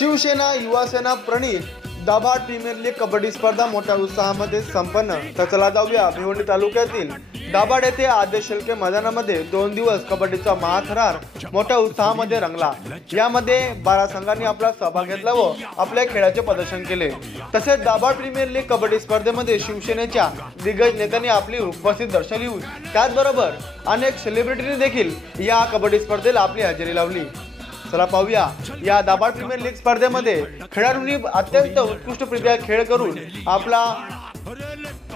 शिवसेना युवासेना प्रणित Dabhad premier league kabaddi स्पर्धा मोठ्या उत्साहामध्ये संपन्न. तर चला जाऊया भिवंडी तालुक्यातील दाभाड येथे आद्य शेळके मैदानामध्ये 2 दिवस कबड्डीचा महाथरार मोठ्या उत्साहामध्ये रंगला. यामध्ये 12 संघांनी आपला सहभाग घेतला व आपल्या खेळाचे प्रदर्शन केले. तसेच दाभाड प्रीमियर लीग कबड्डी स्पर्धेमध्ये शिवसेनेच्या दिग्गज नेत्यांनी आपली उपस्थिती दर्शवली. त्याचबरोबर अनेक सेलिब्रिटींनी देखील या कबड्डी स्पर्धेला आपली हजेरी लावली. चला पाहूया या दाभाड प्रीमियर लीग स्पर्धेमध्ये खेळाडूंनी अत्यंत उत्कृष्टरित्या खेळ करून आपला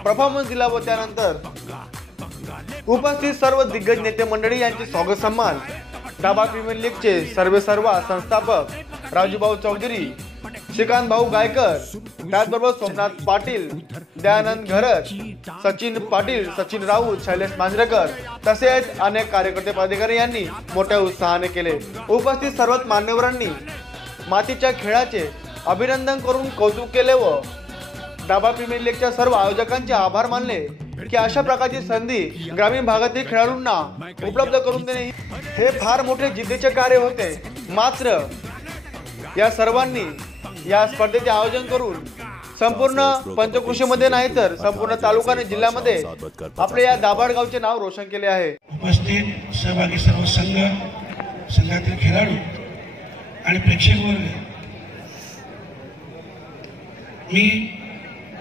परफॉर्मन्स दिला व त्यानंतर उपस्थित सर्व दिग्गज नेते मंडळी यांचे स्वागत सन्मान. दाभाड प्रीमियर लीगचे सर्वेसर्वा संस्थापक राजूभाऊ चौधरी, श्रीकांत भाऊ गायकर, त्याचबरोबर सोमनाथ पाटील, दयानंद घरत, सचिन पाटील, सचिन राऊत, शैलेश मांजरेकर तसेच अनेक कार्यकर्ते पदाधिकारी यांनी मोठ्या उत्साहाने केले. उपस्थित सर्वच मान्यवरांनी मातीच्या खेळाचे अभिनंदन करून कौतुक केले व दाभाड प्रीमियर लीगच्या सर्व आयोजकांचे आभार मानले की अशा प्रकारची संधी ग्रामीण भागातील खेळाडूंना उपलब्ध करून देणे हे फार मोठे जिद्दीचे कार्य होते. मात्र या सर्वांनी या स्पर्धेचे आयोजन करून संपूर्ण पंचकृषीमध्ये नाही तर संपूर्ण तालुका आणि जिल्ह्यामध्ये आपल्या या दाभाड गावचे नाव रोशन केले आहे. उपस्थित सहभागी सर्व संघ, संघातील खेळाडू आणि प्रेक्षक वर्ग, मी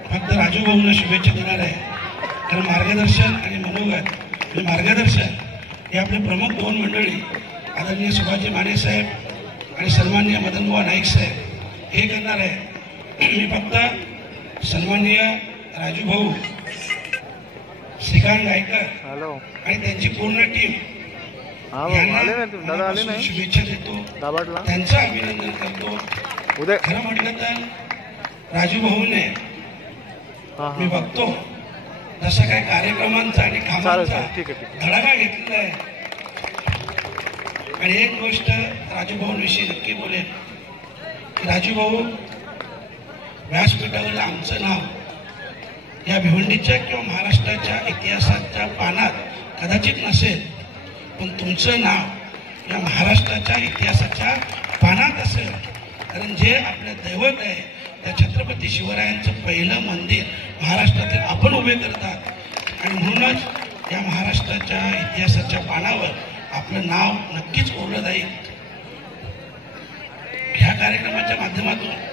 फक्त राजू भाऊंना शुभेच्छा देणार आहे. कारण मार्गदर्शन आणि मनोगत मार्गदर्शन हे आपले प्रमुख 2 मंडळी आदरणीय सुभाषजी माने साहेब आणि सन्माननीय मदनमोहन नाईक साहेब हे करणार आहे. मी फक्त सन्माननीय राजू भाऊ, श्रीकांत गायकर आणि त्यांची पूर्ण टीम यांना शुभेच्छा देतो, त्यांचं अभिनंदन करतो. खरं म्हटलं तर राजू भाऊने मी बघतो जसं काही कार्यक्रमांचा आणि कामांचा धडाका घेतलेला आहे. आणि एक गोष्ट राजू भाऊंविषयी नक्की बोलेल की राजू भाऊ व्यासपीठावर आमचं नाव या भिवंडीच्या किंवा महाराष्ट्राच्या इतिहासाच्या पानात कदाचित नसेल, पण तुमचं नाव या महाराष्ट्राच्या इतिहासाच्या पानात असेल. कारण जे आपलं दैवत आहे त्या छत्रपती शिवरायांचं पहिलं मंदिर महाराष्ट्रातील आपण उभे करतात आणि म्हणूनच या महाराष्ट्राच्या इतिहासाच्या पानावर आपलं नाव नक्कीच कोरलं जाईल. ह्या कार्यक्रमाच्या माध्यमातून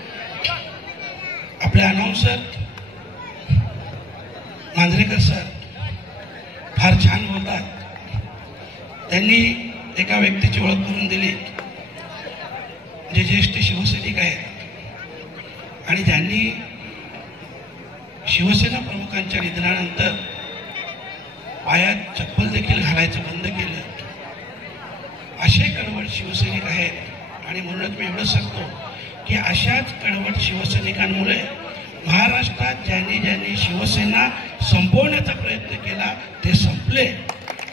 आपले अनाउन्सर मांजरेकर सर फार छान बोलतात. त्यांनी एका व्यक्तीची ओळख करून दिली जे ज्येष्ठ शिवसैनिक आहेत आणि ज्यांनी शिवसेना प्रमुखांच्या निधनानंतर पायात चप्पल देखील घालायचं बंद केलं. असे कडवट शिवसैनिक आहेत आणि म्हणूनच मी एवढं सांगतो की अशाच कडवट शिवसैनिकांमुळे महाराष्ट्रात ज्यांनी ज्यांनी शिवसेना संपवण्याचा प्रयत्न केला ते संपले.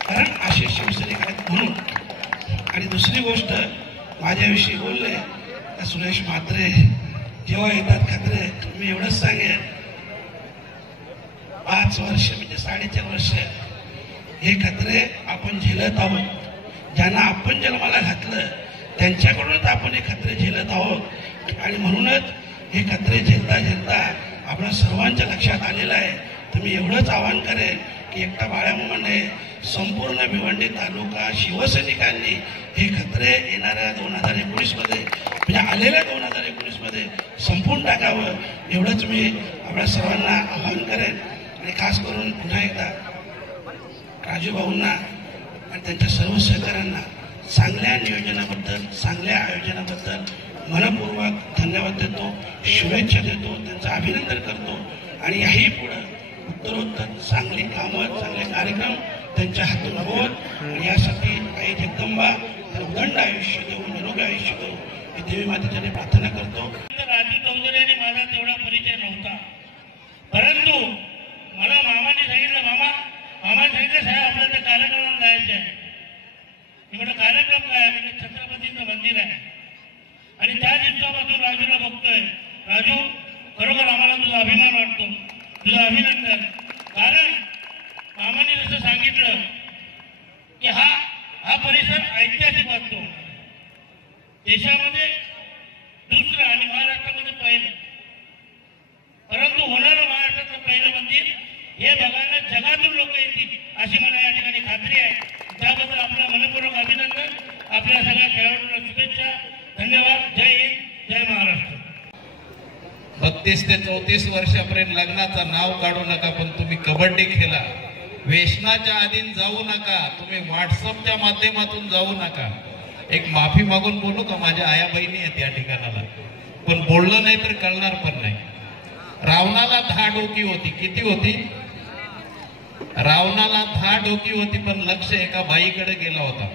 कारण असे शिवसैनिक आहेत म्हणून. आणि दुसरी गोष्ट माझ्याविषयी बोलले सुरेश म्हात्रे जेव्हा येतात खत्रे, मी एवढंच सांगेन 5 वर्ष म्हणजे 4.5 वर्ष हे खत्रे आपण झेलत आहोत. ज्यांना आपण जन्माला घातलं त्यांच्याकडूनच आपण हे खत्रे झेलत आहोत. आणि म्हणूनच हे खत्रे झेलता झेलता आपल्या सर्वांच्या लक्षात आलेलं आहे. तर मी एवढंच आवाहन करेन की एकटा बाळामुळे संपूर्ण भिवंडी तालुका शिवसैनिकांनी हे खत्रे येणाऱ्या 2019 मध्ये म्हणजे आलेल्या 2019 मध्ये संपून टाकावं एवढंच मी आपल्या सर्वांना आवाहन करेन. आणि खास करून पुन्हा एकदा राजू भाऊंना आणि त्यांच्या सर्व सहकाऱ्यांना चांगल्या नियोजनाबद्दल, चांगल्या आयोजनाबद्दल मनपूर्वक धन्यवाद देतो, शुभेच्छा देतो, त्यांचं अभिनंदन करतो. आणि याही पुढे उत्तरोत्तर चांगली कामं, चांगले कार्यक्रम त्यांच्या हातून होत आणि यासाठी आई जगदंबा उदंड आयुष्य देऊ, निरोगी आयुष्य देऊ ही देवी मातेच्याने प्रार्थना करतो. राजू चौधरी आणि माझा तेवढा परिचय नव्हता, परंतु मला मामाने सांगितलं, मामाने सांगितलं साहेब आपल्याला त्या कार्यक्रमाला जायचं आहे. इकडे कार्यक्रम काय म्हणजे छत्रपतीचं मंदिर आहे. आणि त्या दिवसापासून राजूला बघतोय. राजू खरोखर आम्हाला तुझा अभिमान वाटतो, तुझं अभिनंदन. कारण मामाने जसं सांगितलं की हा परिसर ऐतिहासिक वाटतो. देशामध्ये दुसरं आणि महाराष्ट्रामध्ये पहिलं. परंतु होणारं महाराष्ट्रातलं पहिलं मंदिर हे बघायला जगातून लोक येतील अशी मला या ठिकाणी खात्री आहे. त्याबद्दल आपलं मनपूर्वक अभिनंदन. आपल्या सगळ्या खेळाडूंना शुभेच्छा. धन्यवाद. जय हिंद, जय महाराष्ट्र. 32 ते 34 वर्षापर्यंत लग्नाचं नाव काढू नका, पण तुम्ही कबड्डी खेळा. व्यसनाच्या आधीन जाऊ नका, तुम्ही व्हॉट्सअपच्या माध्यमातून जाऊ नका. एक माफी मागून बोलू का, माझ्या आया बहिणी आहेत या ठिकाणाला, पण बोललं नाही तर कळणार पण नाही. रावणाला 10 डोकी होती. किती होती? रावणाला 10 डोकी होती, पण लक्ष एका बाईकडे गेला होता.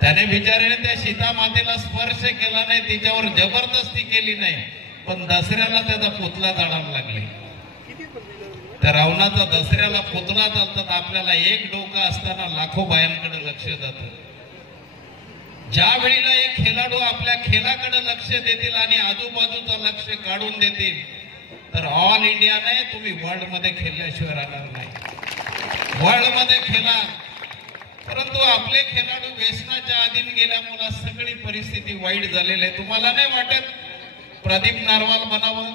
त्याने बिचाऱ्याने त्या सीता मातेला स्पर्श केला नाही, तिच्यावर जबरदस्ती केली नाही, पण दसऱ्याला त्याचा पुतळा जाळायला लागले. त्या रावणाचा दसऱ्याला पुतळा चालतात. आपल्याला एक डोकं असताना लाखो बायांकडे लक्ष जातं. ज्या वेळेला एक खेळाडू आपल्या खेळाकडे लक्ष देतील आणि आजूबाजूचं लक्ष काढून देतील, तर ऑल इंडिया नाही, तुम्ही वर्ल्ड मध्ये खेळल्याशिवाय राहणार नाही. वर्ल्ड मध्ये खेळा. परंतु आपले खेळाडू व्यसनाच्या अधीन गेल्यामुळे सगळी परिस्थिती वाईट झालेली आहे. तुम्हाला नाही वाटत प्रदीप नारवाल बनावं,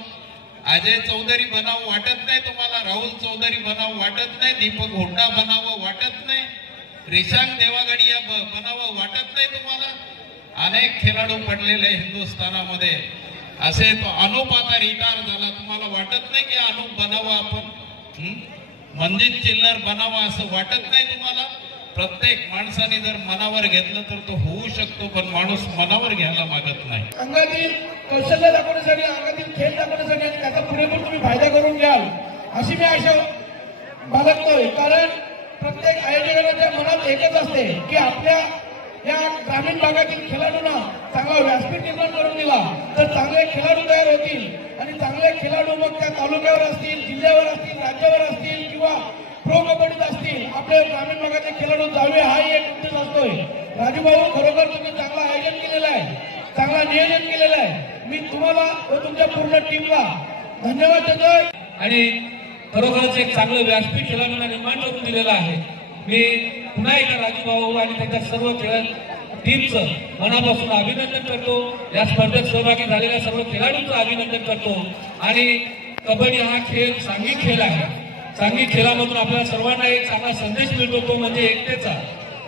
अजय चौधरी बनावं वाटत नाही तुम्हाला? राहुल चौधरी बनावं वाटत नाही? दीपक हुड्डा बनावं वाटत नाही? रिशांग देवागडिया बनावं वाटत नाही तुम्हाला? अनेक खेळाडू पडलेले हिंदुस्थानामध्ये. असे तो अनुप आता रिटायर झाला, तुम्हाला वाटत नाही की अनुप बनावं आपण? मनजित चिल्लर बनावं असं वाटत नाही तुम्हाला? प्रत्येक माणसाने जर मनावर घेतलं तर तो होऊ शकतो, पण माणूस मनावर घ्यायला मागत नाही. अंगातील कौशल्य दाखवण्यासाठी, अंगातील खेळ दाखवण्यासाठी आणि त्याचा पुरेपूर तुम्ही फायदा करून घ्याल अशी मी आशा बाळगतोय. कारण प्रत्येक आयोजकाच्या मनात एकच असते की आपल्या या ग्रामीण भागातील खेळाडूंना चांगला व्यासपीठ निर्माण करून दिला तर चांगले खेळाडू तयार होतील. आणि चांगले खेळाडू मग त्या तालुक्यावर असतील, जिल्ह्यावर असतील, राज्यावर असतील किंवा प्रो कबड्डीत असतील, आपल्या ग्रामीण भागाचे खेळाडू जावे हा एक उद्देश असतोय. राजू भाऊ, खरोखर तुम्ही चांगलं आयोजन केलेलं आहे, चांगला नियोजन केलेलं आहे. मी तुम्हाला व तुमच्या पूर्ण टीमला धन्यवाद देतोय. आणि खरोखरच एक चांगलं व्यासपीठ खेळाडूंना निर्माण करून दिलेलं आहे. मी पुन्हा एकदा राजू भाऊ आणि त्यांच्या सर्व खेळ टीमचं मनापासून अभिनंदन करतो. या स्पर्धेत सहभागी झालेल्या सर्व खेळाडूंचं अभिनंदन करतो. आणि कबड्डी हा खेळ सांघिक खेळ आहे. सांघिक खेळामधून आपल्याला सर्वांना एक चांगला संदेश मिळतो, तो म्हणजे एकतेचा.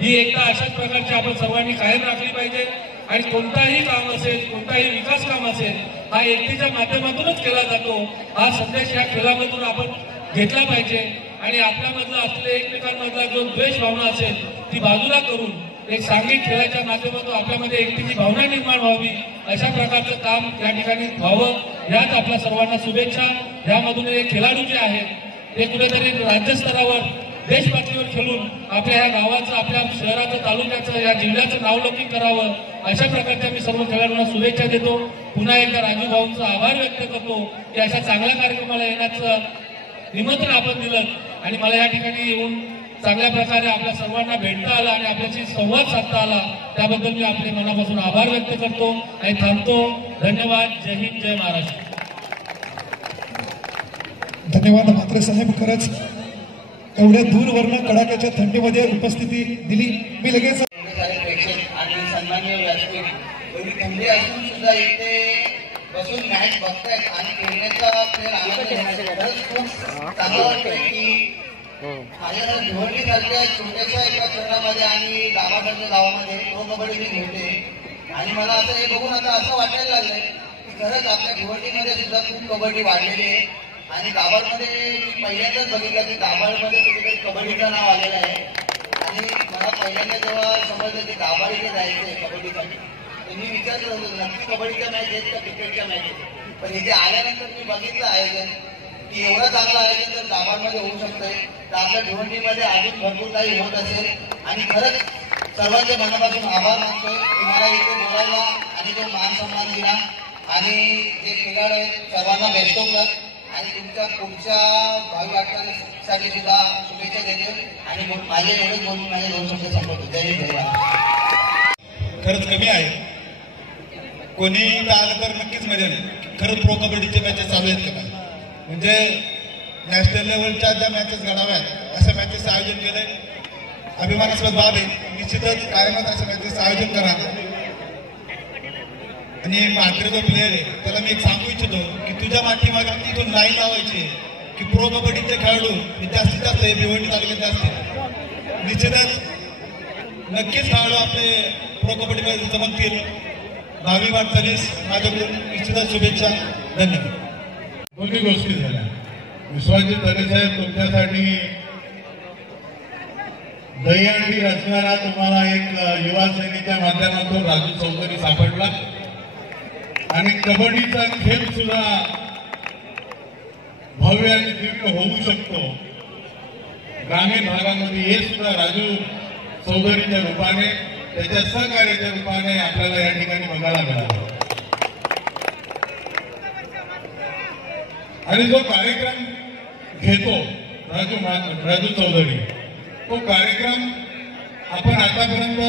ही एकता अशाच प्रकारची आपण सर्वांनी कायम राखली पाहिजे. आणि कोणताही काम असेल, कोणताही विकास काम असेल, हा एकतेच्या माध्यमातूनच केला जातो. हा संदेश या खेळामधून आपण घेतला पाहिजे. आणि आपल्यामधला असलेला एकमेकांमधला जो द्वेष भावना असेल ती बाजूला करून एक सांघिक खेळाच्या माध्यमातून आपल्यामध्ये एकतेची भावना निर्माण व्हावी, अशा प्रकारचं काम या ठिकाणी व्हावं. यात आपल्या सर्वांना शुभेच्छा. यामधून हे खेळाडू जे आहेत ते कुठेतरी राज्यस्तरावर, देश पातळीवर खेळून आपल्या या गावाचं, आपल्या शहराचं, तालुक्याचं, या जिल्ह्याचं नावलौकिक करावं, अशा प्रकारच्या मी सर्व खेळाडूंना शुभेच्छा देतो. पुन्हा एकदा राजू भाऊंचा आभार व्यक्त करतो की अशा चांगल्या कार्यक्रमाला येण्याचं निमंत्रण आपण दिलं आणि मला या ठिकाणी येऊन चांगल्या प्रकारे आपल्या सर्वांना भेटता आला आणि आपल्याशी संवाद साधता आला. त्याबद्दल मी आपले मनापासून आभार व्यक्त करतो आणि थांबतो. धन्यवाद. जय हिंद, जय महाराष्ट्र. धन्यवाद म्हात्रे साहेब, खरंच एवढ्या दूरवरनं कडाक्याच्या थंडीमध्ये उपस्थिती दिली. मी लगेच आणि सन्माननीय व्यासपीठ, एवढी थंडी असून सुद्धा इथे बसून मॅच बघतायत आणि खेळण्याचा खेळ आनंद घेण्यासाठी खूप चांगलं वाटतंय की माझ्या भिवंडी सारख्या छोट्याशा एका शहरामध्ये आणि गावाकडच्या गावामध्ये प्रो कबड्डी मी खेळते. आणि मला असं हे बघून आता असं वाटायला लागलंय की खरंच आपल्या भिवंडीमध्ये सुद्धा खूप कबड्डी वाढलेली आहे. आणि गावामध्ये मी पहिल्यांदाच बघितलं की गावामध्ये कुठेतरी कबड्डीचं नाव आलेलं आहे. आणि मला पहिल्यांदा जेव्हा समजलं की गावाला इथे जायचंय कबड्डीसाठी, तर मी विचार करत होतो नक्की कबड्डीच्या मॅच आहेत का क्रिकेटच्या मॅच आहेत. पण इथे आल्यानंतर मी बघितलं आयोजन की एवढं चांगलं आयोजन जर गावांमध्ये होऊ शकतंय तर आपल्या भिवंडीमध्ये अजून भरपूर काही होत असेल. आणि खरंच सर्वांच्या मनापासून आभार मानतोय की मला इथे बोलायला आणि जो मान सन्मान दिला. आणि जे खेळाडू आहेत सर्वांना बेस्ट ऑफ लक आणि तुमच्या पुढच्या भावी वाटचालीसाठी सुद्धा शुभेच्छा देते. आणि माझे एवढे बोलून माझे 2 शब्द संपवतो. जय हिंद. खरंच कमी आहे, कोणी आलं तर नक्कीच मजा नाही. खरंच प्रो कबड्डीचे मॅचेस चालू आहेत का? म्हणजे नॅशनल लेवलच्या ज्या मॅचेस घडाव्यात अशा मॅचेसचं आयोजन केलंय. अभिमानास्पद बाब आहे. निश्चितच कायमच अशा मॅचेसचं आयोजन करा. आणि मात्र जो प्लेअर आहे त्याला मी एक सांगू इच्छितो की तुझ्या पाठीमागे इथून लाईन लावायची की प्रो कबड्डीचे खेळाडू हे जास्तीत जास्त हे भिवंडी तालुक्यात असतील. निश्चितच नक्कीच खेळाडू आपले प्रो कबड्डीमध्ये चमकतील. 10वी वाटचालीस माझ्याकडून निश्चितच शुभेच्छा. धन्यवाद. दोन्ही गोष्टी झाल्या. विश्वाजी तरे साहेब तुमच्यासाठी दहीहंडी रचणारा तुम्हाला एक युवा सेनेच्या माध्यमातून राजू चौधरी सापडला आणि कबड्डीचा खेळ सुद्धा भव्य आणि दिव्य होऊ शकतो ग्रामीण भागामध्ये हे सुद्धा राजू चौधरीच्या रूपाने त्याच्या सहकार्याच्या रूपाने आपल्याला या ठिकाणी बघायला मिळाला. आणि जो कार्यक्रम घेतो राजू चौधरी तो कार्यक्रम आपण आतापर्यंत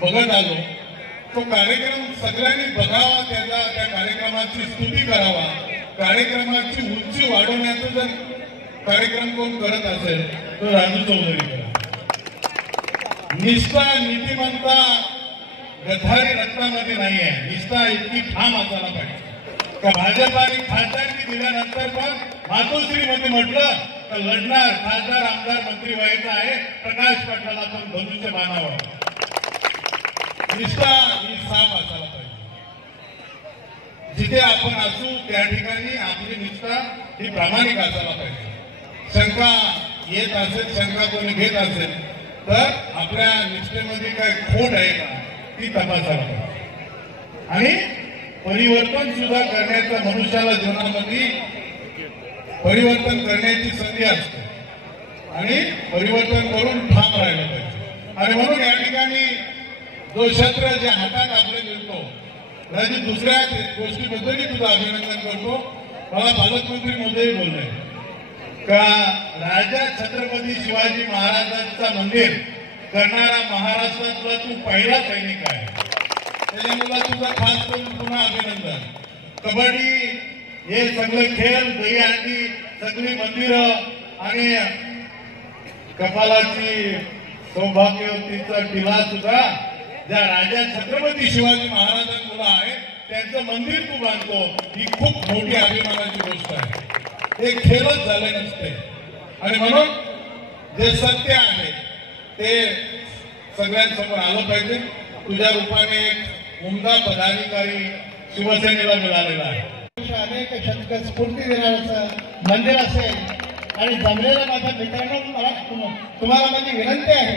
बघत आलो. तो कार्यक्रम सगळ्यांनी बघावा, त्या कार्यक्रमाची स्तुती करावा. कार्यक्रमाची उंची वाढवण्याचा जर कार्यक्रम कोण करत असेल तो राजू चौधरी करा. निष्ठा नीतिमंता गद्दारी रत्नामध्ये नाही आहे. निष्ठा इतकी ठाम असायला पाहिजे का भाजप आणि खासदारकी दिल्यानंतर पण मातोश्रीमध्ये म्हटलं तर लढणार खासदार आमदार मंत्री व्हायचं आहे प्रकाश पाटलाला पण धनुष्य मानावं. निष्ठा ही साफ असायला पाहिजे. जिथे आपण असू त्या ठिकाणी आपली निष्ठा ही प्रामाणिक असायला पाहिजे. शंका येत असेल, शंका कोणी घेत असेल तर आपल्या निष्ठेमध्ये काही खोट आहे का ती तपासायला पाहिजे. आणि परिवर्तन सुद्धा करण्याचं मनुष्याला जीवनामध्ये परिवर्तन करण्याची संधी असते आणि परिवर्तन करून ठाम राहिलं पाहिजे. आणि म्हणून या ठिकाणी जो शस्त्र जे हातात आपले मिळतो राजू, दुसऱ्या गोष्टीबद्दलही तुझं अभिनंदन करतो. मला पालकमंत्री मोदीही बोलले का राजा छत्रपती शिवाजी महाराजांचा मंदिर करणारा महाराष्ट्रातला तू पहिला सैनिक आहे. त्याच्यामुळे तुझं खास करून पुन्हा अभिनंदन. कबड्डी हे सगळे खेळ, दहीहंडी, सगळी मंदिरं आणि कपालाची सौभाग्यवतीचा टिला सुद्धा ज्या राजा छत्रपती शिवाजी महाराजांमुळे आहे त्यांचं मंदिर तू बांधतो ही खूप मोठी अभिमानाची गोष्ट आहे. हे खेळच झाले नसते. आणि म्हणून जे सत्य आहे ते सगळ्यांसमोर आलं पाहिजे. तुझ्या रूपाने एक उमदा पदाधिकारी शिवसेनेला मिळालेला आहे. अनेक शतक स्फूर्ती देणारं मंदिर असेल. आणि जमलेल्या माझ्या मित्रांनो मला तुम्हाला माझी विनंती आहे,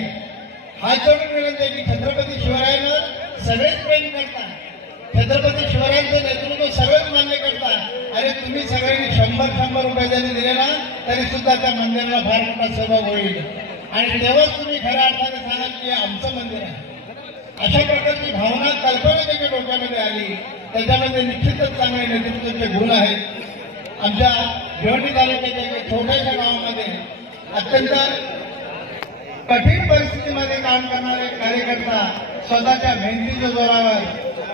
हात जोडून विनंती आहे की छत्रपती शिवरायांना सगळेच प्रेम करतात, छत्रपती शिवरायांचं नेतृत्व सगळेच मान्य करतात. आणि तुम्ही सगळ्यांनी 100 रुपये जरी दिले ना तरी सुद्धा त्या मंदिराला फार मोठा सहभाग होईल. आणि तेव्हाच तुम्ही खऱ्या अर्थाने सांगाल की आमचं मंदिर आहे. अशा प्रकारची भावना कल्पना देखील डोक्यामध्ये आली. त्याच्यामध्ये निश्चितच चांगले नेतृत्वाचे गुण आहेत. आमच्या भिवंडी तालुक्याच्या एका छोट्याशा गावामध्ये अत्यंत कठीण परिस्थितीमध्ये काम करणारे कार्यकर्ता स्वतःच्या मेहनतीच्या जोरावर,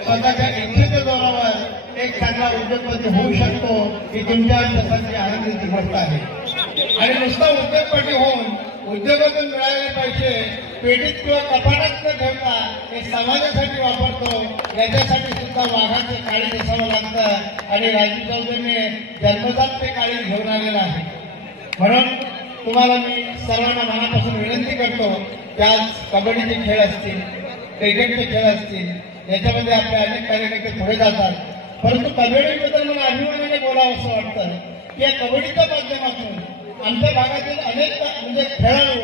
स्वतःच्या इच्छेच्या जोरावर एक चांगला उद्योगपती होऊ शकतो ही तुमच्या आमच्यासाठी आनंदाची गोष्ट आहे. आणि नुसता उद्योगपती होऊन उद्योगातून मिळालेले पैसे पेटीत किंवा कपाटात न ठेवता हे समाजासाठी वापरतो. याच्यासाठी सुद्धा वाघाचे काळी दिसावं लागतं. आणि राजू चौधरीने जन्मजात ते काळी घेऊन आलेलं आहे. म्हणून तुम्हाला मी सर्वांना मनापासून विनंती करतो की आज कबड्डीचे खेळ असतील, क्रिकेटचे खेळ असतील, याच्यामध्ये आपले अनेक कार्यकर्ते पुढे जातात. परंतु कबड्डीबद्दल मला अभिमानाने बोलावं असं वाटतं की या कबड्डीच्या माध्यमातून आमच्या भागातील अनेक म्हणजे खेळाडू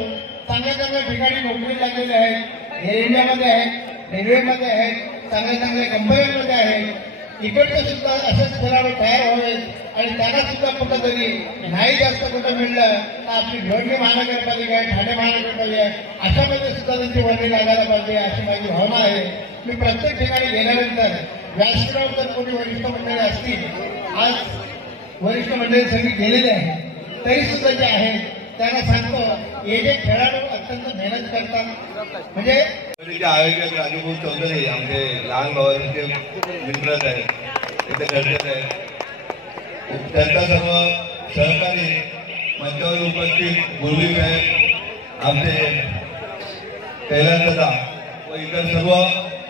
चांगल्या चांगल्या ठिकाणी नोकरी लागलेले आहेत. एअर इंडियामध्ये आहेत, रेल्वेमध्ये आहेत, चांगल्या चांगल्या कंपन्यांमध्ये आहेत. इकडचे सुद्धा असेच खेळाडू तयार व्हावेत आणि त्यांना सुद्धा कुठंतरी नाही जास्त कुठं मिळलं तर आपली भिवंडी महानगरपालिका आहे, ठाणे महानगरपालिका आहे, अशामध्ये सुद्धा त्यांची वर्णी लागायला पाहिजे अशी माझी भावना आहे. मी प्रत्येक ठिकाणी गेल्यानंतर व्यासपीठावर जर कोणी वरिष्ठ मंडळी असतील, आज वरिष्ठ मंडळी सगळी गेलेली आहे तरी सुद्धा जे आहेत त्यांना सांगतो हे जे खेळाडू अत्यंत मेहनत करतात. म्हणजे आयोजक राजूभाऊ चौधरी आमचे लहान भावाचे मित्रच आहेत, इथे घरचेच आहेत. त्यांचा सर्व सहकारी मंचावर उपस्थित गुरुजी साहेब, आमचे कैलास दादा व इतर सर्व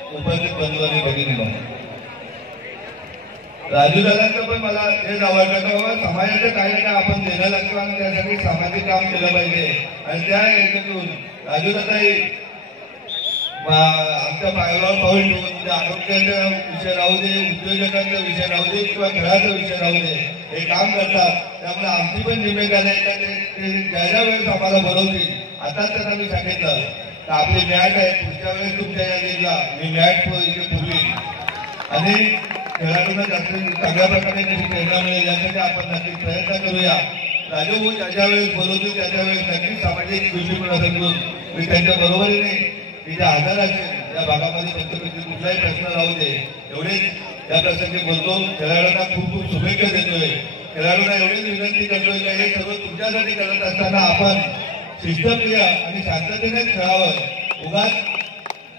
उपस्थित बंधूंनी बघितलं. राजू दादांचं पण मला हेच आवडतं की बाबा समाजाचं काही ना आपण देणं लागतो आणि त्यासाठी सामाजिक काम केलं पाहिजे. आणि त्या याच्यातून राजू दादाही आमच्या पायावर पाऊल ठेवून म्हणजे आरोग्याचा विषय राहू दे, उद्योजकांचा विषय राहू दे किंवा खेळाचा विषय राहू दे हे काम करतात. त्यामुळे आमची पण जिम्मेदारी आहे का ते ज्या वेळेस आम्हाला बोलवतील. आताच त्यांना मी सांगितलं तर आपली मॅच आहे, पुढच्या वेळेस तुमच्या या लीगला मी मॅच इथे पुरवी आणि खेळाडूंना जास्त चांगल्या प्रकारे कशी प्रेरणा मिळेल यासाठी आपण नक्कीच प्रयत्न करूया. राजू भाऊ ज्या वेळेस बोलवतील त्याच्या वेळेस नक्कीच सामाजिक दृष्टिकोनातून मी त्यांच्या बरोबरीने तिथे आजार असेल या भागामध्ये पंचकृषी कुठलाही प्रश्न राहू दे एवढेच या प्रसंगी बोलतो. खेळाडूंना खूप खूप शुभेच्छा देतोय. खेळाडूंना एवढीच विनंती करतोय की हे सर्व तुमच्यासाठी करत असताना आपण शिस्तप्रिय आणि शांततेनेच खेळावं. उगाच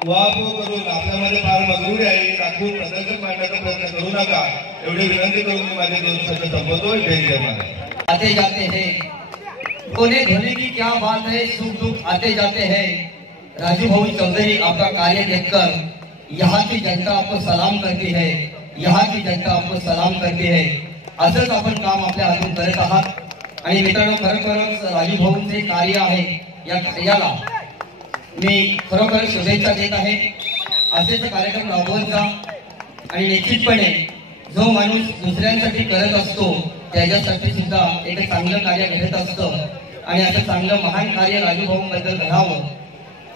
उहापोह करून आपल्यामध्ये फार मजबुरी आहे राखून प्रदर्शन मांडण्याचा प्रयत्न करू नका एवढी विनंती करून मी माझे 2 शब्द संपवतोय. जय महाराज. आते जाते हैं कोने धोने की क्या बात है, सुख दुख आते जाते हैं. राजू भाऊ चौधरी आपका कार्य देखकर यहाँ की जनता आपको सलाम करती है, यहाँ की जनता आपको सलाम करती है. असंच आपण काम आपल्या हातून करत आहात. आणि मित्रांनो खरोखरच राजू भाऊंचे कार्य आहे या कार्याला मी खरोखर शुभेच्छा देत आहे. असेच कार्यक्रम राबवत जा आणि निश्चितपणे जो माणूस दुसऱ्यांसाठी करत असतो त्याच्यासाठी सुद्धा एक चांगलं कार्य घडत असतं आणि असं चांगलं महान कार्य राजू भाऊंबद्दल घडावं.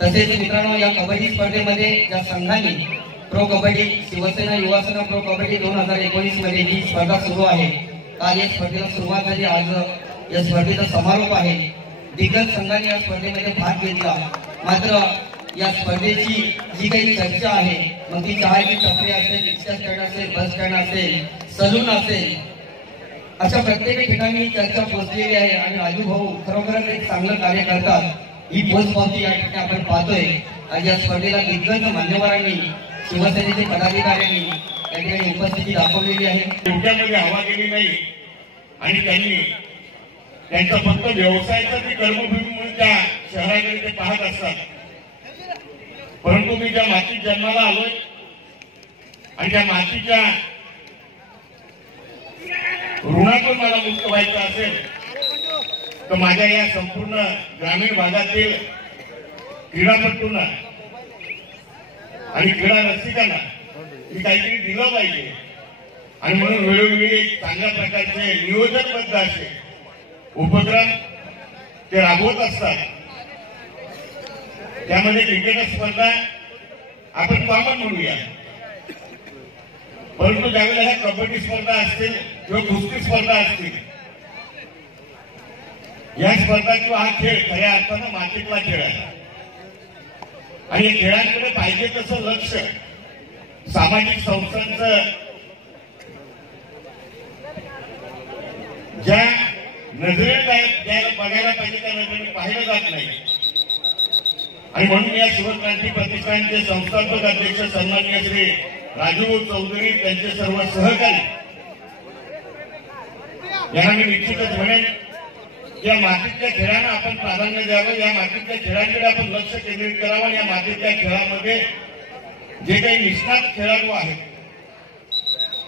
तसेच मित्रांनो या कबड्डी स्पर्धेमध्ये ज्या संघांनी प्रो कबड्डी शिवसेना युवासेना प्रो कबड्डी 2019 मध्ये ही स्पर्धा सुरू आहे. काल या स्पर्धेला सुरुवात झाली, आज या स्पर्धेचा समारोप आहे. दिग्गज संघांनी या स्पर्धेमध्ये भाग घेतला. मात्र या स्पर्धेची जी काही चर्चा आहे मग ती चहाची टपरी असेल, रिक्षा स्टँड असेल, बस स्टँड असेल, सलून असेल, अशा प्रत्येक ठिकाणी चर्चा पोहोचलेली आहे. आणि राजू भाऊ खरोखरच एक चांगलं कार्य करतात ही पोचपावती या ठिकाणी आपण पाहतोय. आणि या स्पर्धेला दिग्गज मान्यवरांनी शिवसेनेचे पदाधिकाऱ्यांनी या ठिकाणी उपस्थिती दाखवलेली आहे. डोक्यामध्ये हवा गेली नाही आणि त्यांनी त्यांचा फक्त व्यवसायाचा ती कर्मभूमी म्हणून त्या शहराकडे ते पाहत असतात. परंतु मी ज्या मातीत जन्माला आलोय आणि त्या मातीच्या ऋणातून मला मुक्त व्हायचं असेल तर माझ्या या संपूर्ण ग्रामीण भागातील क्रीडापटूंना आणि क्रीडा रसिकांना मी काहीतरी दिलं पाहिजे. आणि म्हणून वेळोवेळी चांगल्या प्रकारचे नियोजनबद्ध असे उपक्रम ते राबवत असतात. त्यामध्ये क्रिकेट स्पर्धा आपण कॉमन म्हणूया. परंतु ज्यावेळेला ह्या कबड्डी स्पर्धा असतील किंवा कुस्ती स्पर्धा असतील या स्पर्धा किंवा हा खेळ खऱ्या अर्थानं मातीतला खेळ आहे. आणि या खेळांकडे पाहिजे तसं लक्ष सामाजिक संस्थांचं ज्या नजरेने ज्याला बघायला पाहिजे त्या नजरेने पाहिलं जात नाही. आणि म्हणून या शिवक्रांती प्रतिष्ठानचे संस्थापक अध्यक्ष सन्माननीय श्री राजू चौधरी त्यांचे सर्व सहकारी यांना मी निश्चितच म्हणेन या मातीतल्या खेळांना आपण प्राधान्य द्यावं, या मातीतल्या खेळांकडे आपण लक्ष केंद्रित करावं. आणि या मातीतल्या खेळामध्ये जे काही निष्णात खेळाडू आहेत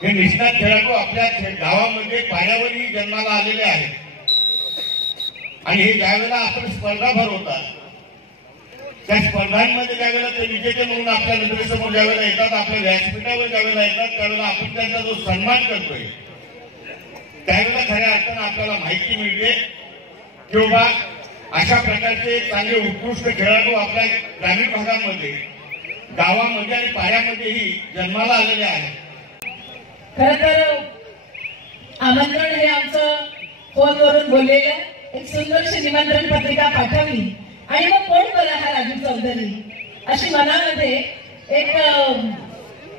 हे निष्णात खेळाडू आपल्या गावामध्ये पायावरही जन्माला आलेले आहेत. आणि हे ज्यावेळेला आपण स्पर्धा भरवतात त्या स्पर्धांमध्ये ज्यावेळेला ते विजेते म्हणून आपल्या नजरेसमोर ज्यावेळेला येतात, आपल्या व्यासपीठावर ज्यावेळेला येतात त्यावेळेला आपण त्यांचा जो सन्मान करतोय त्यावेळेला खऱ्या अर्थानं आपल्याला माहिती मिळते की बाबा अशा प्रकारचे चांगले उत्कृष्ट खेळाडू आपल्या ग्रामीण भागामध्ये गावामध्ये आणि पाड्यामध्येही जन्माला आलेले आहेत. खरं तर आमंत्रण हे आमचं फोनवरून बोललेलं एक सुंदरशी निमंत्रण पत्रिका पाठवली आणि मग कोण बोला हा राजू चौधरी अशी मनामध्ये एक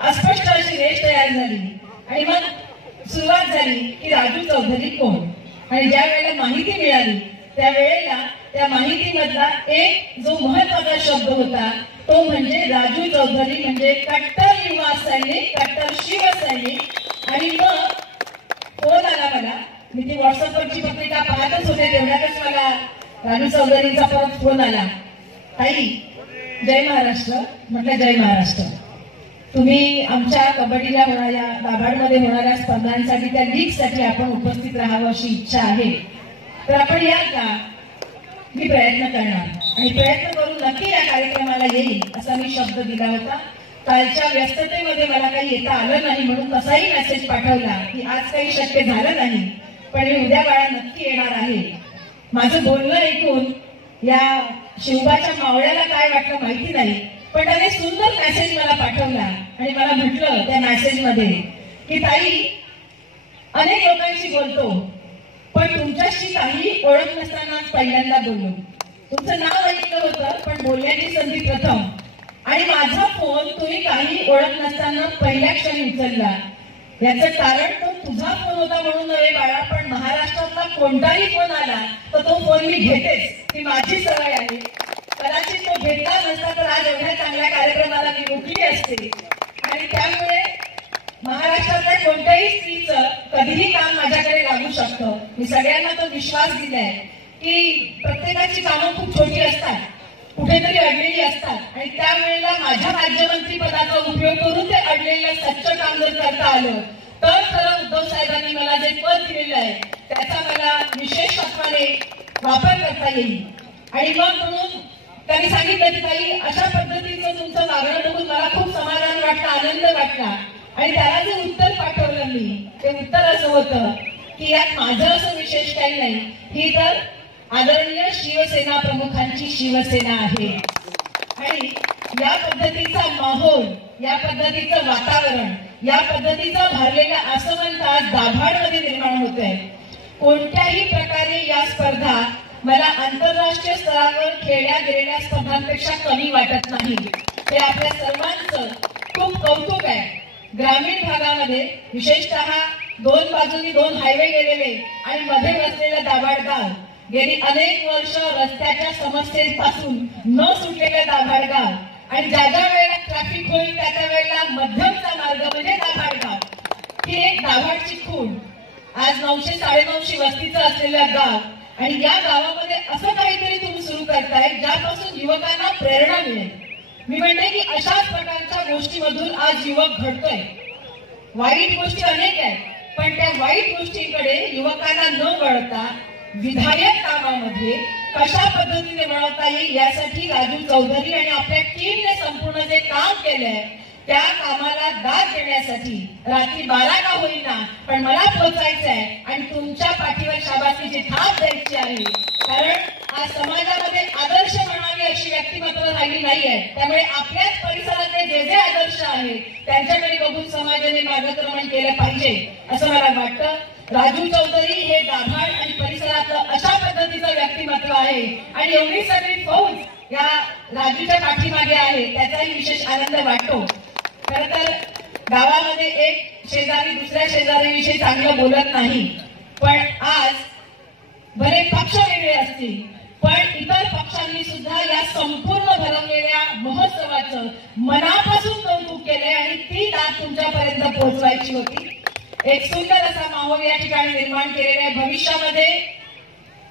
अस्पष्ट अशी रेष तयार झाली. आणि मग सुरुवात झाली की राजू चौधरी कोण. आणि ज्या वेळेला माहिती मिळाली त्यावेळेला त्या माहितीमधला एक जो महत्वाचा शब्द होता तो म्हणजे राजू चौधरी म्हणजे कट्टर युवा सैनिक, कट्टर शिवसैनिक. आणि मग फोन आला मला, मी ती व्हॉट्सअपवरची पत्रिका पाहतच होते तेवढ्यातच मला राजू चौधरींचा परत फोन आला, ताई जय महाराष्ट्र. म्हटलं जय महाराष्ट्र. तुम्ही आमच्या कबड्डीला होणाऱ्या दाभाडमध्ये होणाऱ्या स्पर्धांसाठी त्या लीगसाठी आपण उपस्थित राहावं अशी इच्छा आहे. तर आपण याल का? मी प्रयत्न करणार आणि प्रयत्न करून नक्की या कार्यक्रमाला येईल असा मी शब्द दिला होता. कालच्या व्यस्ततेमध्ये मला काही येता आलं नाही म्हणून तसाही मेसेज पाठवला की आज काही शक्य झालं नाही, पण मी उद्या बाळा नक्की येणार आहे. माझं बोलणं ऐकून या शिवबाच्या मावळ्याला काय वाटलं माहिती नाही, पण त्याने सुंदर मेसेज मला पाठवला आणि मला म्हटलं त्या मेसेजमध्ये की ताई, अनेक लोकांशी बोलतो पण तुमच्याशी काही ओळख नसतानाच पहिल्यांदा बोललो. तुमचं नाव ऐकलं होतं पण बोलण्याची संधी प्रथम, आणि माझा फोन तुम्ही काही ओळख नसताना पहिल्या क्षणी उचलला. याचं कारण तो तुझा फोन होता म्हणून नव्हे बाळा, पण महाराष्ट्रातला कोणताही फोन आला तर तो फोन मी घेतेच, ती माझी सवय आहे. कदाचित तो घेतला नसता तर आज एवढ्या चांगल्या कार्यक्रमाला मी उठली असते. आणि त्यामुळे महाराष्ट्रातल्या कोणत्याही स्त्रीचं कधीही काम माझ्याकडे लागू शकतं. मी सगळ्यांना तो विश्वास दिलाय की प्रत्येकाची कामं खूप छोटी असतात, कुठेतरी अडलेली असतात, आणि त्यावेळेला माझ्या राज्यमंत्री पदाचा उपयोग करून ते अडलेलं सच्च काम जर करता आलं तर खरं उद्धव साहेबांनी मला जे पद दिलेलं आहे त्याचा मला विशेषत्वाने वापर करता येईल. आणि मग म्हणून त्यांनी सांगितलं की ताई, अशा पद्धतीचं तुमचं वागणं बघून मला खूप समाधान वाटलं, आनंद वाटला. आणि त्याला जे उत्तर पाठवलं मी, ते उत्तर असं होतं की यात माझं असं विशेष काही नाही, ही तर आदरणीय शिवसेना प्रमुखांची शिवसेना आहे. आणि या पद्धतीचा माहोल, या पद्धतीचं वातावरण, या पद्धतीचा भरलेला असमंत आज दाभाडमध्ये निर्माण होत आहे. कोणत्याही प्रकारे या स्पर्धा मला आंतरराष्ट्रीय स्तरावर खेळल्या गेलेल्या स्पर्धांपेक्षा कमी वाटत नाही. ते आपल्या सर्वांचं खूप कौतुक आहे. ग्रामीण भागामध्ये विशेषतः दोन बाजूनी दोन हायवे गेलेले आणि मध्ये बसलेलं दाभाड गाव, गेली अनेक वर्ष रस्त्याच्या समस्येपासून न सुटलेलं दाभाड गाव, आणि ज्या ज्या वेळेला ट्रॅफिक होईल त्या त्या वेळेला मध्यमचा मार्ग म्हणजे दाभाड गाव, ही एक दाभाडची खूण. आज 900-950 वस्तीचं असलेलं गाव, आणि या गावामध्ये असं काहीतरी तुम्ही सुरू करताय ज्यापासून युवकांना प्रेरणा मिळेल. मी म्हणते की अशाच प्रकारच्या गोष्टीमधून आज युवक घडतोय. वाईट गोष्टी अनेक आहेत, पण त्या वाईट गोष्टींकडे युवकांना न वळता विधायक कामामध्ये कशा पद्धतीने वळवता येईल यासाठी राजू चौधरी आणि आपल्या टीमने संपूर्ण जे काम केलंय त्या कामाला दाद देण्यासाठी रात्री 12 का होईना पण मला पोहोचायचं आहे आणि तुमच्या पाठीवर शाबासकीची थाप द्यायची आहे. कारण आज समाजामध्ये आदर्श म्हणावी अशी व्यक्तिमत्व राहिली नाहीये. त्यामुळे आपल्याच परिसरातले जे जे आदर्श आहेत त्यांच्याकडे बघून समाजाने मार्गक्रमण केलं पाहिजे असं मला वाटतं. राजू चौधरी हे दाभाड आणि परिसरातलं अशा पद्धतीचं व्यक्तिमत्व आहे आणि एवढी सगळी फौज या राजूच्या पाठीमागे आहे, त्याचाही विशेष आनंद वाटतो. खरं तर गावामध्ये एक शेजारी दुसऱ्या शेजारीविषयी चांगलं बोलत नाही, पण आज भले पक्ष वेगळे असतील पण इतर पक्षांनी सुद्धा या संपूर्ण भरवलेल्या महोत्सवाचं मनापासून कौतुक केलंय आणि ती दाद तुमच्यापर्यंत पोहोचवायची होती. एक सुंदर असा माहोल या ठिकाणी निर्माण केलेला आहे. भविष्यामध्ये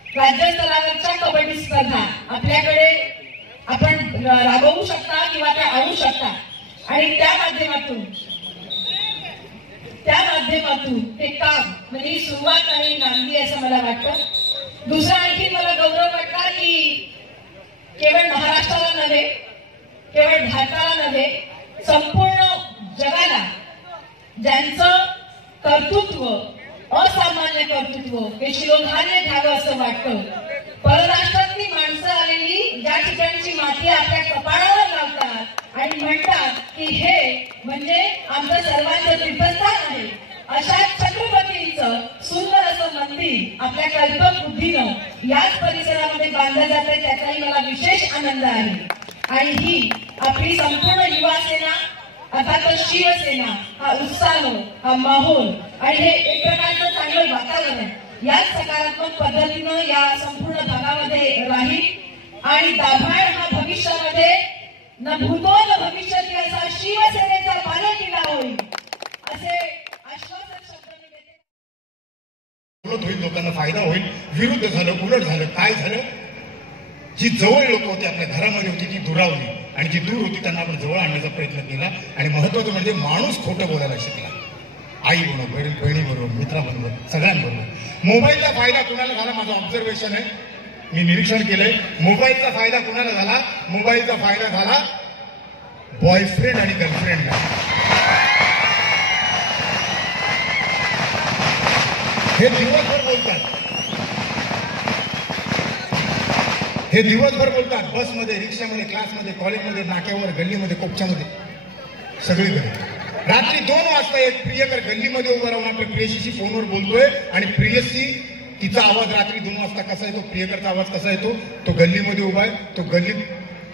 राज्यस्तरावरच्या कबड्डी स्पर्धा आपल्याकडे आपण राबवू शकता किंवा त्या आणू शकता आणि त्या माध्यमातून ते काम म्हणजे सुरुवात आणि नांदी असं मला वाटतं. दुसरा आणखी मला गौरव वाटला की केवळ महाराष्ट्राला नव्हे, केवळ भारताला नव्हे, संपूर्ण जगाला ज्यांचं कर्तृत्व, असामान्य कर्तृत्व हे शिरोधार्य घ्यावं असं वाटतं. परराष्ट्रातली माणसं आलेली ज्या ठिकाणची माती आपल्या कपाळावर लावतात आणि म्हणतात की हे म्हणजे आमचं सर्वांचं तीर्थस्थान आहे, अशा छत्रपतींचं सुंदर असं मंदिर आपल्या कल्पक बुद्धीनं याच परिसरामध्ये बांधलं जातंय, त्याचाही मला विशेष आनंद आहे. आणि ही आपली संपूर्ण युवा सेना अर्थात शिवसेना, हा उत्साह, हा माहोल आणि हे एक प्रकारचं चांगलं वातावरण याच सकारात्मक पद्धतीनं या संपूर्ण भागामध्ये राहील आणि दाभाड हा भविष्यामध्ये न भूतो न भविष्यती असा शिवसेनेचा बालेकिल्ला होईल असे आश्वासन शब्दांनी देते. होईल, लोकांना फायदा होईल. विरुद्ध झालं, उलट झालं, काय झालं? जी जवळ लोक होती आपल्या घरामध्ये होती ती दुरावली. आणि जी दूर होती त्यांना आपण जवळ आणण्याचा प्रयत्न केला. आणि महत्वाचं म्हणजे माणूस खोटं बोलायला शिकला. आई बरोबर, बहिणीबरोबर, मित्राबरोबर, सगळ्यांबरोबर. मोबाईलचा फायदा कुणाला झाला माझं ऑब्झर्वेशन आहे, मी निरीक्षण केलंय. मोबाईलचा फायदा कुणाला झाला? मोबाईलचा फायदा झाला बॉयफ्रेंड आणि गर्लफ्रेंडला. हे दिवसभर बोलतात, बसमध्ये, रिक्षामध्ये, क्लासमध्ये, कॉलेजमध्ये, नाक्यावर, गल्लीमध्ये, कोपच्यामध्ये, सगळीकडे. रात्री 2 वाजता एक प्रियकर गल्लीमध्ये उभा राहून आपल्या प्रियशीशी फोनवर बोलतोय आणि प्रियसी तिचा आवाज रात्री 2 वाजता कसा येतो, प्रियकरचा आवाज कसा येतो, तो गल्लीमध्ये उभा आहे, तो गल्लीत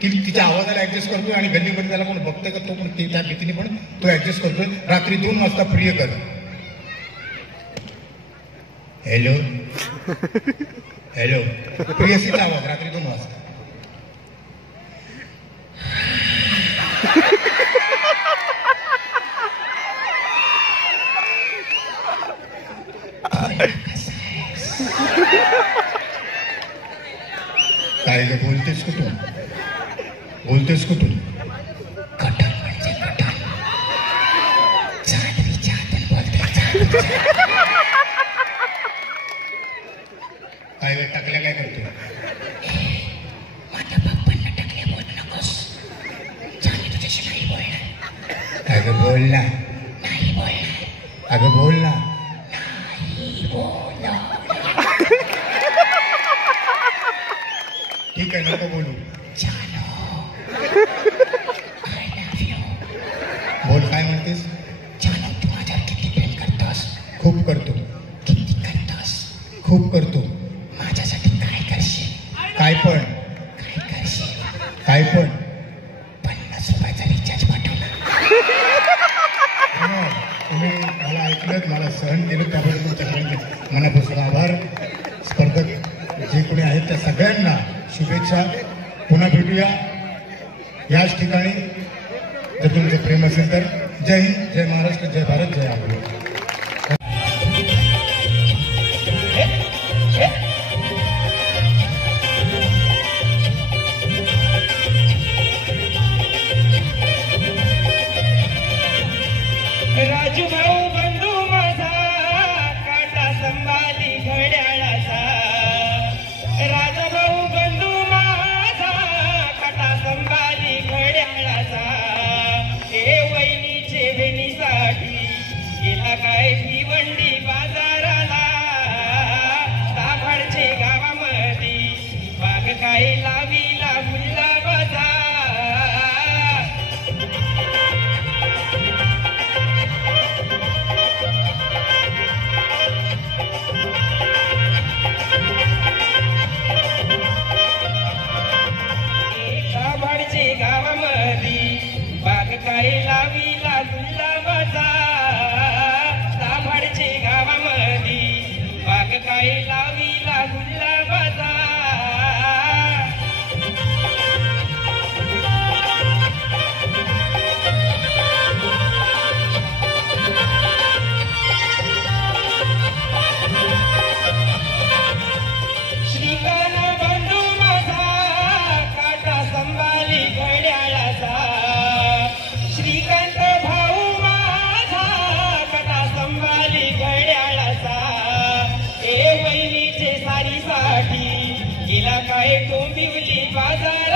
तिच्या आवाजाला ऍडजस्ट करतोय आणि गल्लीमध्ये त्याला कोण बघतोय का तो पण त्या भीतीने पण तो ऍडजस्ट करतोय. रात्री 2 वाजता प्रियकर, हॅलो हॅलो, प्रियसीचा आवाज रात्री 2 वाजता. काय ग, बोलतेस कुठून? बोलतेस कुठून? कटन म्हणजे कटन, चादरीच्या हातात बोलते. काय ग, टाकल्या काय करतो? माझ्या बाप्पांना टाकल्या बोलू नकोस, चालेल तुझ्याशी नाही बोलणार. काय ग, बोल ना. नाही बोलणार. अगं बोल ना. नाही बोलणार. ठीक आहे, नको बोलू. बोल, काय म्हणतेस? चालू, तू माझ्यावर किती प्रेम करतोस? खूप करतो. किती करतोस? खूप करतो. माझ्यासाठी काय करशील? काय पण. काय करशील? काय पण. 50 रुपयाचा रिचार्ज पाठवला. तुम्ही मला ऐकलं, मला सहन केलं, त्याबद्दल तुमच्या सगळ्यांचे मनापासून आभार. स्पर्धक जे कोणी आहेत त्या सगळ्यांना शुभेच्छा. पुन्हा भेटूया याच ठिकाणी जर तुमचं प्रेम असेल तर. जय हिंद, जय महाराष्ट्र, जय भारत, जय आपलं. राजू भाऊ बंधू माझा, काटा संभाली घड्याळाचा. राजा भाऊ बंधू माझा, काटा संभाली घड्याळाचा. हे वहिनीचे बहिणीसाठी गेला काय भिवंडी बाजाराला. दाभाडचे गावामध्ये बाग काय लावीला गुलाबाचा. गावामध्ये बाग काय लावीला गुलाबाचा. दाभाडचे गावामध्ये बाग काय लावीला गुलाबाचा. श्रीकांत बंधू माझा, काटा संभाली घड्याळाचा. श्रीकांत भाऊ माझा, काटा संभाली घड्याळाचा. ए वहिनीचे सारीसाठी गेला काय डोंबिवली बाजार.